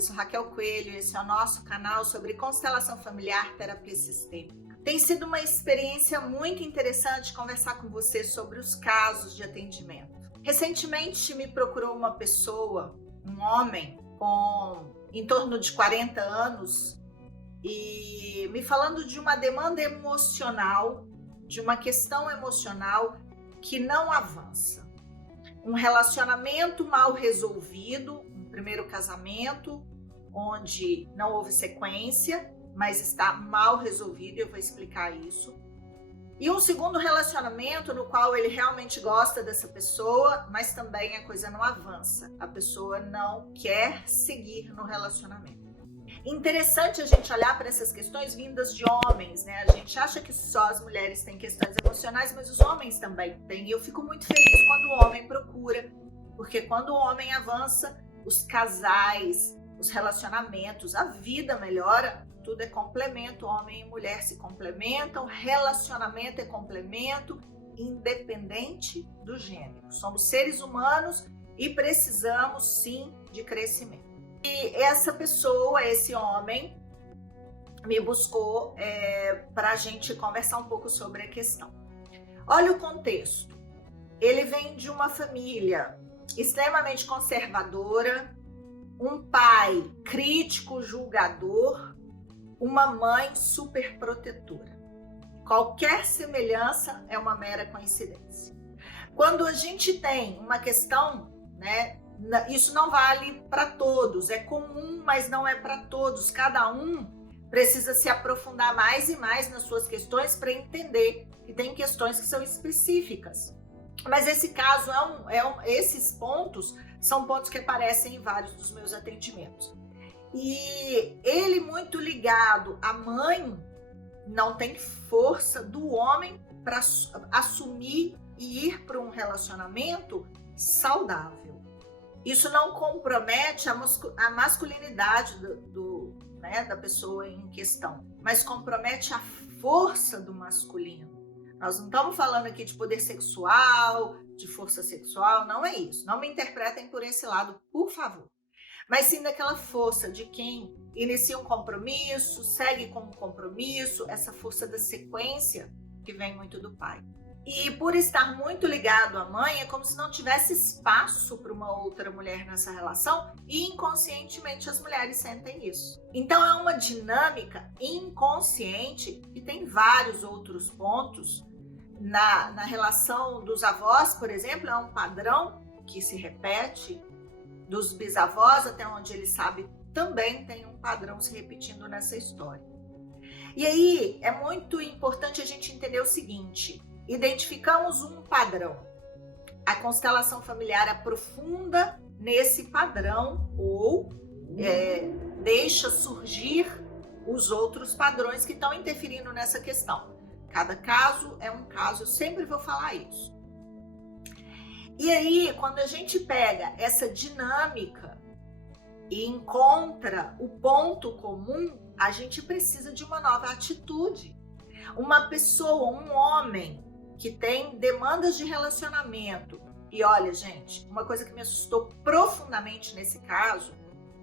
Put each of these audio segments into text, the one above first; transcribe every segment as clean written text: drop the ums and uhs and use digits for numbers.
Eu sou Raquel Coelho e esse é o nosso canal sobre constelação familiar, terapia sistêmica. Tem sido uma experiência muito interessante conversar com você sobre os casos de atendimento. Recentemente me procurou uma pessoa, um homem com em torno de 40 anos e me falando de uma demanda emocional, de uma questão emocional que não avança. Um relacionamento mal resolvido, um primeiro casamento, onde não houve sequência, mas está mal resolvido, e eu vou explicar isso. E um segundo relacionamento no qual ele realmente gosta dessa pessoa, mas também a coisa não avança. A pessoa não quer seguir no relacionamento. Interessante a gente olhar para essas questões vindas de homens, né? A gente acha que só as mulheres têm questões emocionais, mas os homens também têm. E eu fico muito feliz quando o homem procura, porque quando o homem avança, os casais, os relacionamentos, a vida melhora, tudo é complemento, homem e mulher se complementam, relacionamento é complemento, independente do gênero. Somos seres humanos e precisamos sim de crescimento. E essa pessoa, esse homem, me buscou para a gente conversar um pouco sobre a questão. Olha o contexto. Ele vem de uma família extremamente conservadora, um pai crítico, julgador, uma mãe super protetora. Qualquer semelhança é uma mera coincidência. Quando a gente tem uma questão, né? Isso não vale para todos, é comum, mas não é para todos. Cada um precisa se aprofundar mais e mais nas suas questões para entender que tem questões que são específicas. Mas esse caso esses pontos são pontos que aparecem em vários dos meus atendimentos. E ele muito ligado à mãe não tem força do homem para assumir e ir para um relacionamento saudável. Isso não compromete a masculinidade da pessoa em questão, mas compromete a força do masculino. Nós não estamos falando aqui de poder sexual, de força sexual, não é isso. Não me interpretem por esse lado, por favor. Mas sim daquela força de quem inicia um compromisso, segue com um compromisso, essa força da sequência que vem muito do pai. E por estar muito ligado à mãe, é como se não tivesse espaço para uma outra mulher nessa relação e inconscientemente as mulheres sentem isso. Então é uma dinâmica inconsciente e tem vários outros pontos. Na relação dos avós, por exemplo, é um padrão que se repete, dos bisavós até onde ele sabe também tem um padrão se repetindo nessa história. E aí é muito importante a gente entender o seguinte: identificamos um padrão. A constelação familiar aprofunda nesse padrão ou deixa surgir os outros padrões que estão interferindo nessa questão. Cada caso é um caso, eu sempre vou falar isso. E aí, quando a gente pega essa dinâmica e encontra o ponto comum, a gente precisa de uma nova atitude. Uma pessoa, um homem que tem demandas de relacionamento. E olha, gente, uma coisa que me assustou profundamente nesse caso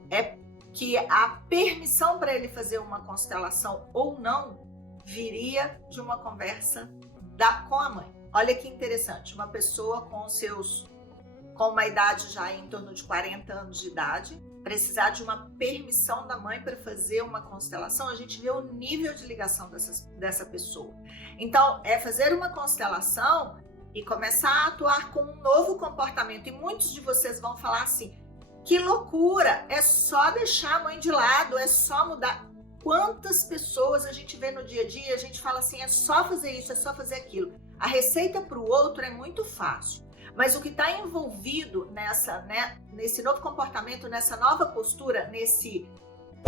é que a permissão para ele fazer uma constelação ou não viria de uma conversa com a mãe. Olha que interessante, uma pessoa com uma idade já em torno de 40 anos de idade, precisar de uma permissão da mãe para fazer uma constelação, a gente vê o nível de ligação dessa pessoa. Então, é fazer uma constelação e começar a atuar com um novo comportamento. E muitos de vocês vão falar assim: que loucura, é só deixar a mãe de lado, é só mudar. Quantas pessoas a gente vê no dia a dia, a gente fala assim, é só fazer isso, é só fazer aquilo. A receita para o outro é muito fácil. Mas o que está envolvido nesse novo comportamento, nessa nova postura, nesse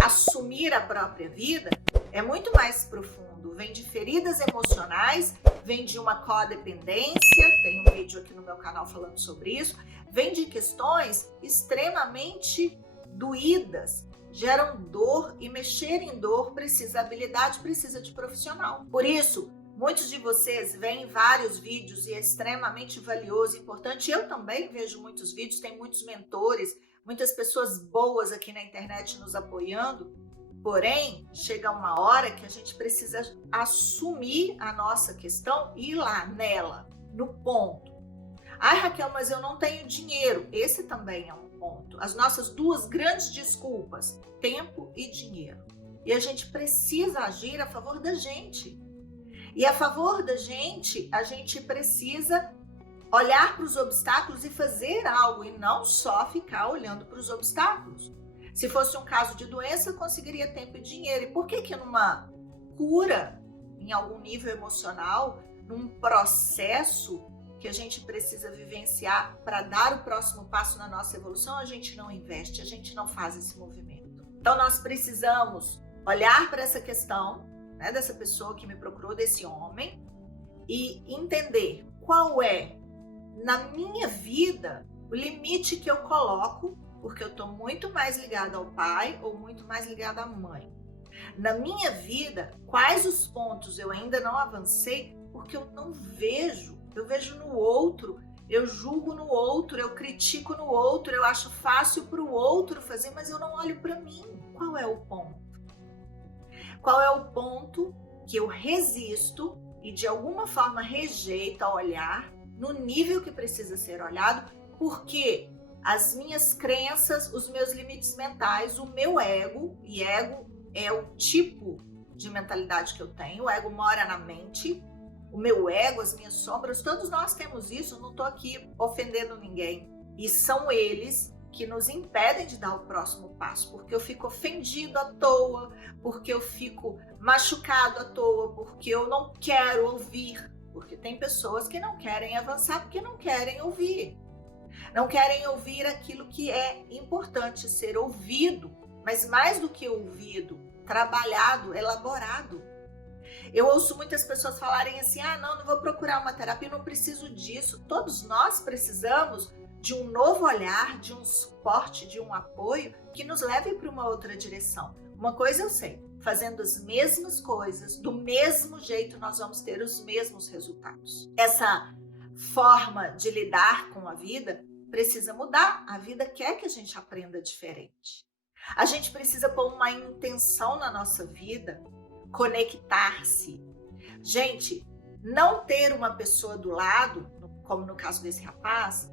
assumir a própria vida, é muito mais profundo. Vem de feridas emocionais, vem de uma codependência, tem um vídeo aqui no meu canal falando sobre isso, vem de questões extremamente doídas, geram dor, e mexer em dor precisa habilidade, precisa de profissional. Por isso, muitos de vocês veem vários vídeos e é extremamente valioso e importante. Eu também vejo muitos vídeos, tem muitos mentores, muitas pessoas boas aqui na internet nos apoiando, porém, chega uma hora que a gente precisa assumir a nossa questão e ir lá nela, no ponto. Ai, Raquel, mas eu não tenho dinheiro. Esse também é um ponto. As nossas duas grandes desculpas, tempo e dinheiro. E a gente precisa agir a favor da gente. E a favor da gente, a gente precisa olhar para os obstáculos e fazer algo, e não só ficar olhando para os obstáculos. Se fosse um caso de doença, eu conseguiria tempo e dinheiro. E por que numa cura, em algum nível emocional, num processo que a gente precisa vivenciar para dar o próximo passo na nossa evolução, a gente não investe, a gente não faz esse movimento? Então nós precisamos olhar para essa questão, né, dessa pessoa que me procurou, desse homem, e entender qual é, na minha vida, o limite que eu coloco, porque eu estou muito mais ligada ao pai ou muito mais ligada à mãe. Na minha vida, quais os pontos eu ainda não avancei, porque eu não vejo. Eu vejo no outro, eu julgo no outro, eu critico no outro, eu acho fácil para o outro fazer, mas eu não olho para mim. Qual é o ponto? Qual é o ponto que eu resisto e de alguma forma rejeito a olhar no nível que precisa ser olhado, porque as minhas crenças, os meus limites mentais, o meu ego, e ego é o tipo de mentalidade que eu tenho, o ego mora na mente, o meu ego, as minhas sombras, todos nós temos isso, eu não estou aqui ofendendo ninguém. E são eles que nos impedem de dar o próximo passo, porque eu fico ofendido à toa, porque eu fico machucado à toa, porque eu não quero ouvir, porque tem pessoas que não querem avançar porque não querem ouvir. Não querem ouvir aquilo que é importante ser ouvido, mas mais do que ouvido, trabalhado, elaborado. Eu ouço muitas pessoas falarem assim, não vou procurar uma terapia, não preciso disso. Todos nós precisamos de um novo olhar, de um suporte, de um apoio que nos leve para uma outra direção. Uma coisa eu sei, fazendo as mesmas coisas, do mesmo jeito nós vamos ter os mesmos resultados. Essa forma de lidar com a vida precisa mudar. A vida quer que a gente aprenda diferente. A gente precisa pôr uma intenção na nossa vida, conectar-se. Gente, não ter uma pessoa do lado, como no caso desse rapaz,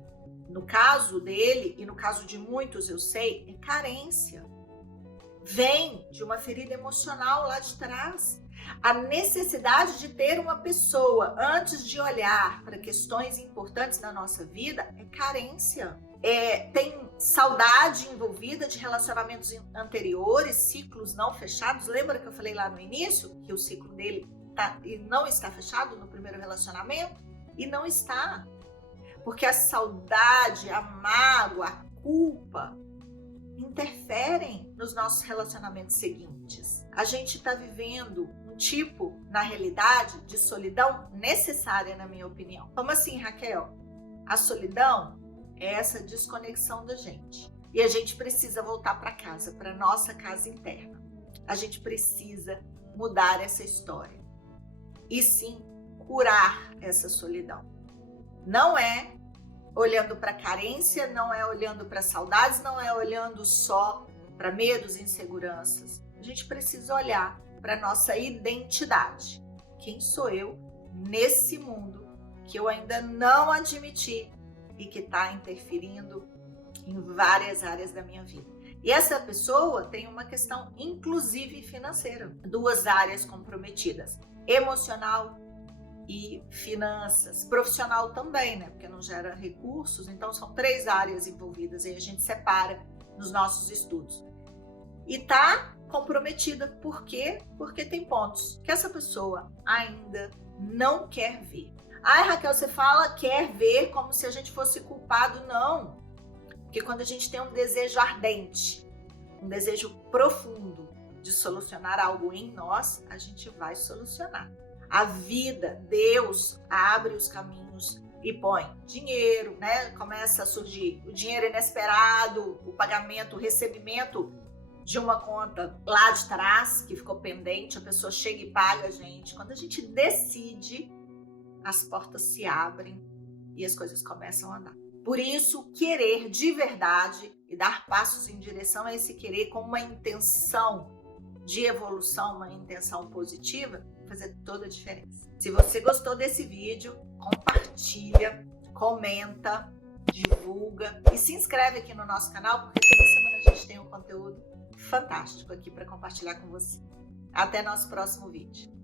no caso dele e no caso de muitos, eu sei, é carência. Vem de uma ferida emocional lá de trás. A necessidade de ter uma pessoa antes de olhar para questões importantes na nossa vida é carência. Tem saudade envolvida de relacionamentos anteriores, ciclos não fechados. Lembra que eu falei lá no início que o ciclo dele não está fechado no primeiro relacionamento? E não está. Porque a saudade, a mágoa, a culpa interferem nos nossos relacionamentos seguintes. A gente está vivendo um tipo, na realidade, de solidão necessária, na minha opinião. Como assim, Raquel? A solidão é essa desconexão da gente. E a gente precisa voltar para casa, para nossa casa interna. A gente precisa mudar essa história. E sim, curar essa solidão. Não é olhando para carência, não é olhando para saudades, não é olhando só para medos e inseguranças. A gente precisa olhar para nossa identidade. Quem sou eu nesse mundo que eu ainda não admiti e que está interferindo em várias áreas da minha vida? E essa pessoa tem uma questão inclusive financeira. Duas áreas comprometidas: emocional e finanças, profissional também, né? Porque não gera recursos, então são 3 áreas envolvidas e a gente separa nos nossos estudos. E tá comprometida, por quê? Porque tem pontos que essa pessoa ainda não quer ver. Ai, Raquel, você fala quer ver como se a gente fosse culpado. Não, porque quando a gente tem um desejo ardente, um desejo profundo de solucionar algo em nós, a gente vai solucionar. A vida, Deus abre os caminhos e põe dinheiro, né? Começa a surgir o dinheiro inesperado, o pagamento, o recebimento de uma conta lá de trás que ficou pendente, a pessoa chega e paga a gente. Quando a gente decide, as portas se abrem e as coisas começam a andar. Por isso, querer de verdade e dar passos em direção a esse querer com uma intenção de evolução, uma intenção positiva, vai fazer toda a diferença. Se você gostou desse vídeo, compartilha, comenta, divulga e se inscreve aqui no nosso canal, porque toda semana a gente tem um conteúdo fantástico aqui para compartilhar com você. Até nosso próximo vídeo.